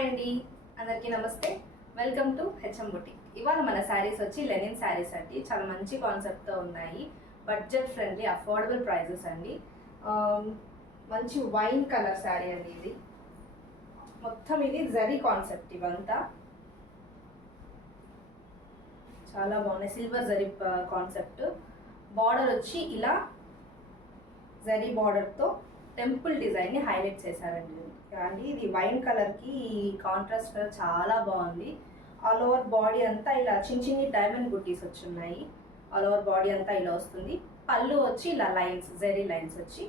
Hi అండి, అందరికీ నమస్తే. Welcome to HM boutique. ఇవాళ మన శారీస్ వచ్చి లెనిన్ శారీస్ అండి. చాలా మంచి కాన్సెప్ట్తో ఉన్నాయి. బడ్జెట్ ఫ్రెండ్లీ, అఫోర్డబుల్ ప్రైజెస్ అండి. మంచి వైన్ కలర్ శారీ అండి. ఇది మొత్తం ఇది జరీ కాన్సెప్ట్. ఇవంతా చాలా బాగున్నాయి. Silver zari concept. బార్డర్ వచ్చి ఇలా జరీ బార్డర్తో టెంపుల్ డిజైన్ని హైలైట్ చేశారండి. అండి ఇది వైన్ కలర్కి కాంట్రాస్ట్ కలర్ చాలా బాగుంది. ఆల్ ఓవర్ బాడీ అంతా ఇలా చిన్న చిన్ని డైమండ్ బుట్టీస్ వచ్చి ఉన్నాయి. ఆల్ ఓవర్ బాడీ అంతా ఇలా వస్తుంది. పళ్ళు వచ్చి ఇలా లైన్స్, జరీ లైన్స్ వచ్చి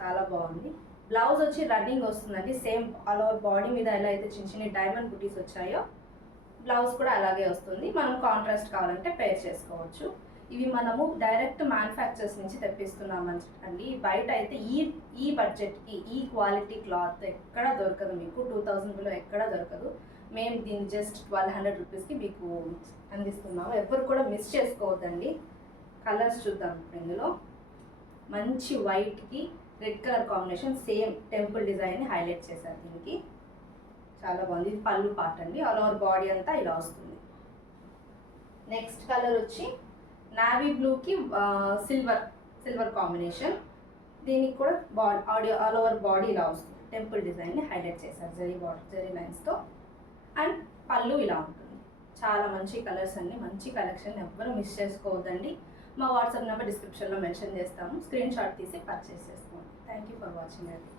చాలా బాగుంది. బ్లౌజ్ వచ్చి రన్నింగ్ వస్తుందండి. సేమ్ ఆల్ ఓవర్ బాడీ మీద ఎలా అయితే చిన్న చిన్ని డైమండ్ బుట్టీస్ వచ్చాయో బ్లౌజ్ కూడా అలాగే వస్తుంది. మనం కాంట్రాస్ట్ కావాలంటే పేర్ చేసుకోవచ్చు. ఇవి మనము డైరెక్ట్ మ్యానుఫ్యాక్చర్స్ నుంచి తెప్పిస్తున్నామని అండి. బయట అయితే ఈ బడ్జెట్కి ఈ క్వాలిటీ క్లాత్ ఎక్కడ దొరకదు. మీకు 2000 బిలో ఎక్కడ దొరకదు. మేము దీన్ని జస్ట్ 1200 రూపీస్కి మీకు అందిస్తున్నాము. ఎవరు కూడా మిస్ చేసుకోవద్దండి. కలర్స్ చూద్దాం. ఇందులో మంచి వైట్కి red colour combination, same temple డిజైన్ని హైలైట్ చేశారు. దీనికి చాలా బాగుంది. ఇది పళ్ళు పార్ట్ అండి. ఆల్ ఓవర్ బాడీ అంతా ఇలా వస్తుంది. నెక్స్ట్ కలర్ వచ్చి నావీ బ్లూకి సిల్వర్ కాంబినేషన్. దీనికి కూడా ఆల్ ఓవర్ బాడీ ఇలా వస్తుంది. టెంపుల్ డిజైన్ని హైలైట్ చేశారు జరీ లైన్స్తో. అండ్ పళ్ళు ఇలా ఉంటుంది. చాలా మంచి కలర్స్ అండి, మంచి కలెక్షన్. ఎవ్వరూ మిస్ చేసుకోవద్దండి. మా వాట్సాప్ నెంబర్ డిస్క్రిప్షన్లో మెన్షన్ చేస్తాము. స్క్రీన్ షాట్ తీసి పర్చేస్ చేసుకోండి. థ్యాంక్ యూ ఫర్ వాచింగ్ అండి.